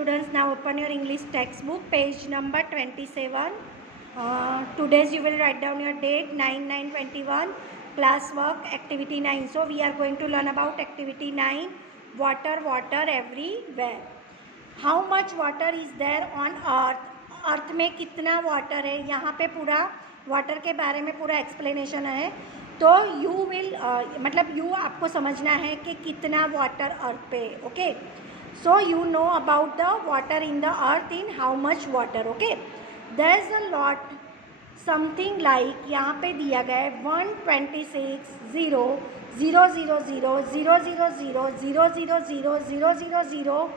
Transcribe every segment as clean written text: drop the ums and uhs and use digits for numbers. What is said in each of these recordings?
students, now open your English textbook, page number 27. Today's you will write down your date 9/9/21, class work, activity 9. So we are going to learn about activity 9, water everywhere. How much water is there on earth? अर्थ में कितना water है, यहाँ पे पूरा water के बारे में पूरा एक्सप्लेनेशन है. तो यू विल मतलब यू आपको समझना है कि कितना वाटर अर्थ पे. Okay, so you know about the water in the earth, in how much water. Okay, there is a lot something like, यहाँ पे दिया गया है 126 0 0 0 0 0 0 0 0 0 0 0 0 0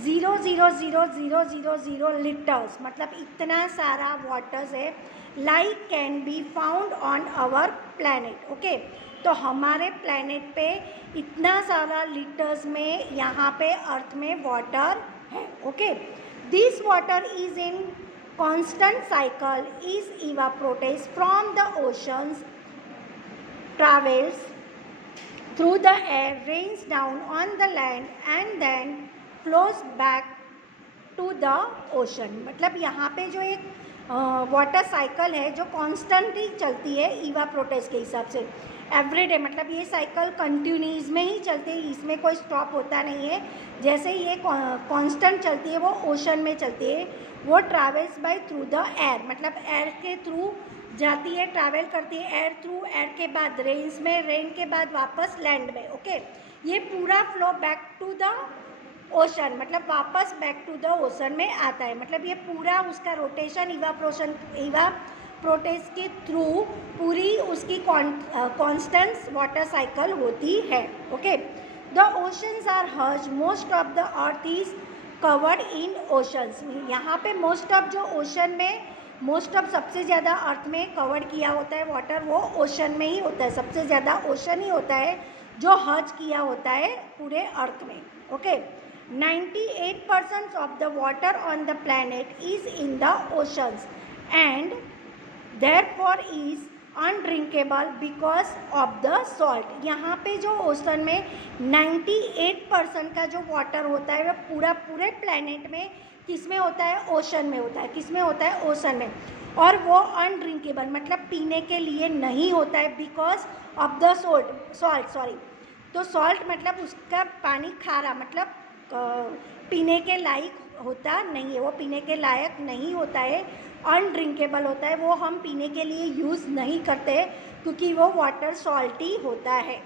0 0 0 0 0 0 लीटर्स. मतलब इतना सारा वाटर्स है like can be found on our planet. Okay, तो हमारे प्लैनेट पे इतना सारा लीटर्स में यहाँ पे अर्थ में वाटर है. Okay, this water is in constant cycle, is evaporates from the oceans, travels through the air, rains down on the land and then flows back to the ocean. मतलब यहाँ पे जो एक वाटर साइकिल है जो constantly चलती है इवापोरेट्स के हिसाब से एवरीडे. मतलब ये साइकिल कंटिन्यूस में ही चलती है, इसमें कोई स्टॉप होता नहीं है. जैसे ये कांस्टेंट चलती है वो ओशन में चलती है. वो travels by through the air, मतलब एयर के थ्रू जाती है, ट्रैवल करती है एयर थ्रू. एयर के बाद रेन्स में, रेन के बाद वापस लैंड में. ओके, ये पूरा flow back to the ocean, मतलब वापस बैक टू द ओशन में आता है. मतलब ये पूरा उसका रोटेशन इवापोरेट्स के थ्रू पूरी उसकी कॉन्स्टेंट वाटर साइकिल होती है. ओके, द ओशंस आर हज, most of the earth is covered in oceans. यहाँ पे मोस्ट ऑफ जो ओशन में, मोस्ट ऑफ सबसे ज़्यादा अर्थ में कवर किया होता है वाटर, वो ओशन में ही होता है. सबसे ज़्यादा ओशन ही होता है जो हज किया होता है पूरे अर्थ में. Okay, 98% of the water on the planet is in the oceans and therefore is अनड्रिंकेबल because of the salt. यहाँ पे जो ओशन में 98% का जो वाटर होता है वो पूरे प्लैनेट में किस में होता है? ओशन में होता है. किस में होता है? ओशन में. और वो अनड्रिंकेबल मतलब पीने के लिए नहीं होता है बिकॉज ऑफ द सॉल्ट. तो सॉल्ट मतलब उसका पानी खारा, मतलब पीने के लायक होता नहीं है, वो पीने के लायक नहीं होता है, अनड्रिंकेबल होता है. वो हम पीने के लिए यूज़ नहीं करते क्योंकि वो वाटर सॉल्टी होता है.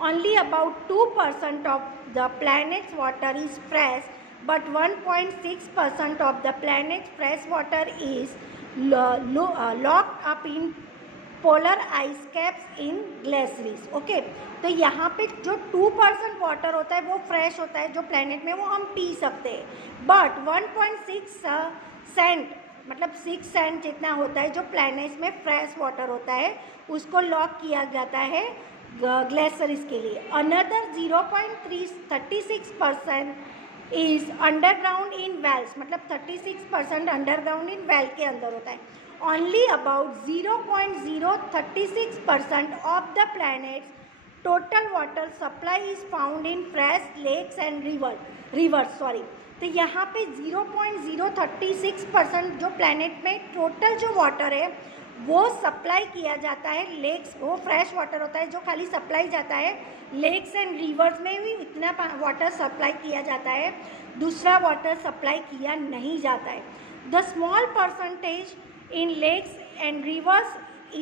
Only about 2% of the planets water is fresh, but 1.6% of the planets fresh water is locked up in polar ice caps in glaciers. Okay, तो यहाँ पे जो 2% वाटर होता है वो फ्रेश होता है जो प्लैनेट में, वो हम पी सकते हैं. बट 1.6% मतलब 6 सेंट जितना होता है जो प्लैनेट्स में फ्रेश वाटर होता है उसको लॉक किया जाता है ग्लेशियर्स के लिए. Another 0.36% is underground in wells, मतलब 36% अंडरग्राउंड इन वेल के अंदर होता है. Only about 0.036% of the planet's total water supply is found in fresh lakes and rivers. तो यहाँ पे 0.036% जो प्लैनेट में टोटल जो वाटर है वो सप्लाई किया जाता है लेक्स, वो फ्रेश वाटर होता है जो खाली सप्लाई जाता है लेक्स एंड रिवर्स में भी इतना वाटर सप्लाई किया जाता है, दूसरा वाटर सप्लाई किया नहीं जाता है. The small percentage in lakes and rivers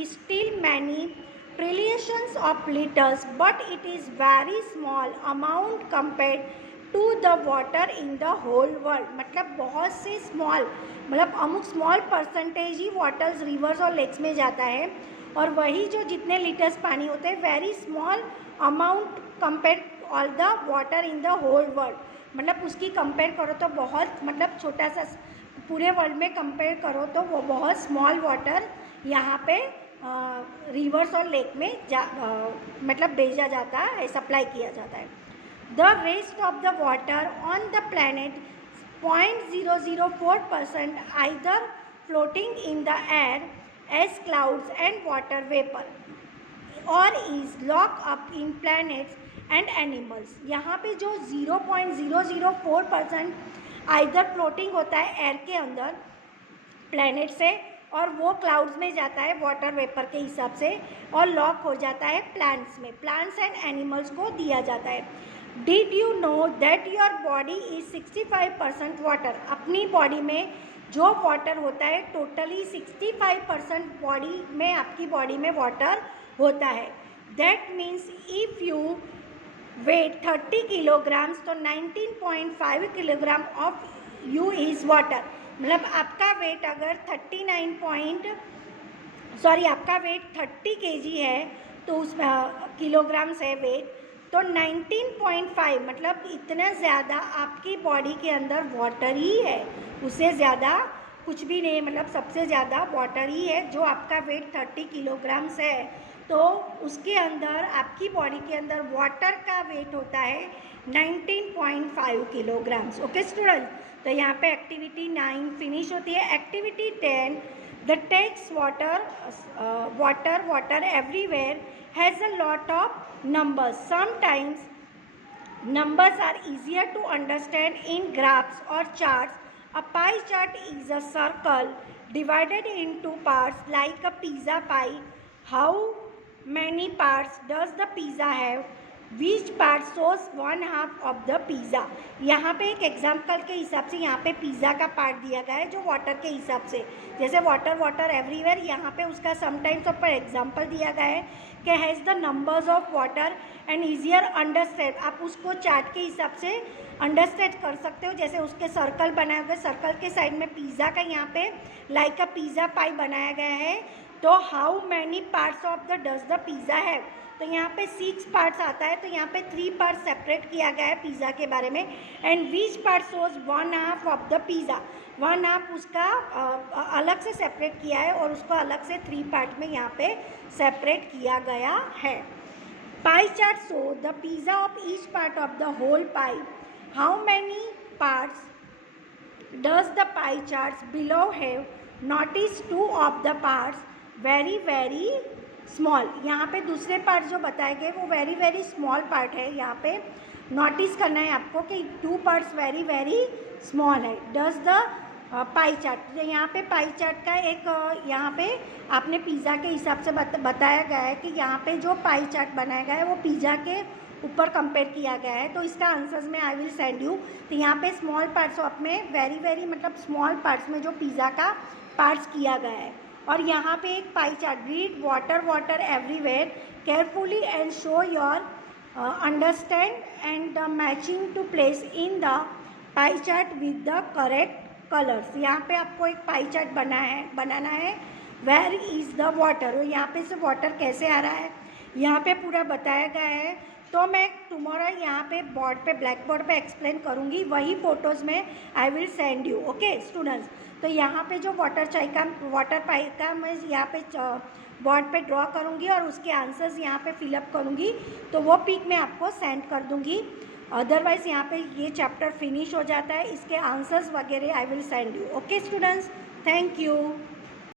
is still many trillions of liters, but it is very small amount compared to the water in the whole world. मतलब बहुत से स्मॉल, मतलब अमुक स्मॉल परसेंटेज ही waters reverse और lakes में जाता है, और वही जो जितने लीटर्स पानी होते हैं very small amount compare all the water in the whole world. मतलब उसकी कंपेयर करो तो बहुत, मतलब छोटा सा पूरे वर्ल्ड में कंपेयर करो तो वो बहुत स्मॉल वाटर यहाँ पे रिवर्स और लेक में मतलब भेजा जाता है, सप्लाई किया जाता है. The rest of the water on the planet 0.004% either floating in the air as clouds and water vapour. और is lock up in planets and animals. यहाँ पे जो 0.004% आइदर फ्लोटिंग होता है एयर के अंदर प्लैनेट से, और वो क्लाउड्स में जाता है वाटर वेपर के हिसाब से, और लॉक हो जाता है प्लांट्स में, प्लांट्स एंड एनिमल्स को दिया जाता है। Did you know that your body is 65% water. अपनी बॉडी में जो वाटर होता है टोटली 65% बॉडी में, आपकी बॉडी में वाटर होता है। That means if you weight 30 kilograms तो 19.5 kilogram of you is water. मतलब आपका वेट अगर 30 kg है तो उसमें किलोग्राम्स है वेट, तो 19.5 मतलब इतना ज़्यादा आपकी बॉडी के अंदर वाटर ही है, उससे ज़्यादा कुछ भी नहीं, मतलब सबसे ज़्यादा वाटर ही है। जो आपका वेट 30 किलोग्राम्स है तो उसके अंदर आपकी बॉडी के अंदर वाटर का वेट होता है 19.5 किलोग्राम्स। ओके स्टूडेंट, तो यहाँ पे एक्टिविटी 9 फिनिश होती है। Activity 10, the text water everywhere has a lot of numbers. Sometimes numbers are easier to understand in graphs or charts. A pie chart is a circle divided into parts like a pizza pie. How many parts does the pizza have? Which part shows 1/2 of the pizza? यहाँ पे एक example के हिसाब से यहाँ पे pizza का part दिया गया है जो वाटर के हिसाब से, जैसे वाटर एवरीवेयर, यहाँ पे उसका समटाइम्स पर एग्जाम्पल दिया गया है कि has the numbers of water and easier understand. आप उसको चार्ट के हिसाब से अंडरस्टैंड कर सकते हो, जैसे उसके सर्कल बनाए हुए, सर्कल के साइड में पिज़्ज़ा का यहाँ पे लाइक अ पिज़्ज़ा पाई बनाया गया है। तो how many parts of the does the pizza है, तो यहाँ पे 6 पार्ट्स आता है, तो यहाँ पे 3 पार्ट्स सेपरेट किया गया है पिज़्ज़ा के बारे में। And which part shows 1/2 of the pizza, 1/2 उसका अलग से सेपरेट किया है और उसको अलग से 3 पार्ट में यहाँ पे सेपरेट किया गया है। Pie chart show the pizza of each part of the whole pie. How many parts does the pie charts below have? Notice 2 of the parts very very small. यहाँ पे दूसरे पार्ट जो बताए गए वो वेरी वेरी स्मॉल पार्ट है, यहाँ पे नोटिस करना है आपको कि 2 पार्ट्स वेरी वेरी स्मॉल है। डज द पाई चार्ट, यहाँ पे पाई चार्ट का एक यहाँ पे आपने पिज़्ज़ा के हिसाब से बताया गया है कि यहाँ पे जो पाई चार्ट बनाया गया है वो पिज़्ज़ा के ऊपर कंपेयर किया गया है, तो इसका आंसर्स में आई विल सेंड यू। तो यहाँ पे स्मॉल पार्ट्स ऑफ में वेरी वेरी मतलब स्मॉल पार्ट्स में जो पिज़्ज़ा का पार्ट्स किया गया है। और यहाँ पे एक pie chart, read water everywhere carefully and show your understand and the matching to place in the pie chart with the correct colours. यहाँ पे आपको एक पाई चार्ट बनाना है। वेयर इज़ द वाटर, और यहाँ पे से वाटर कैसे आ रहा है यहाँ पे पूरा बताया गया है। तो मैं टुमारो यहाँ पे बोर्ड पे, ब्लैक बोर्ड पे एक्सप्लेन करूँगी, वही फ़ोटोज़ में I will send you. Okay students, तो यहाँ पे जो वाटर पाइप का मैं यहाँ पे बोर्ड पे ड्रॉ करूँगी और उसके आंसर्स यहाँ पे फिलअप करूँगी, तो वो पिक मैं आपको सेंड कर दूँगी। अदरवाइज़ यहाँ पे ये चैप्टर फिनिश हो जाता है, इसके आंसर्स वगैरह I will send you. Okay students, thank you.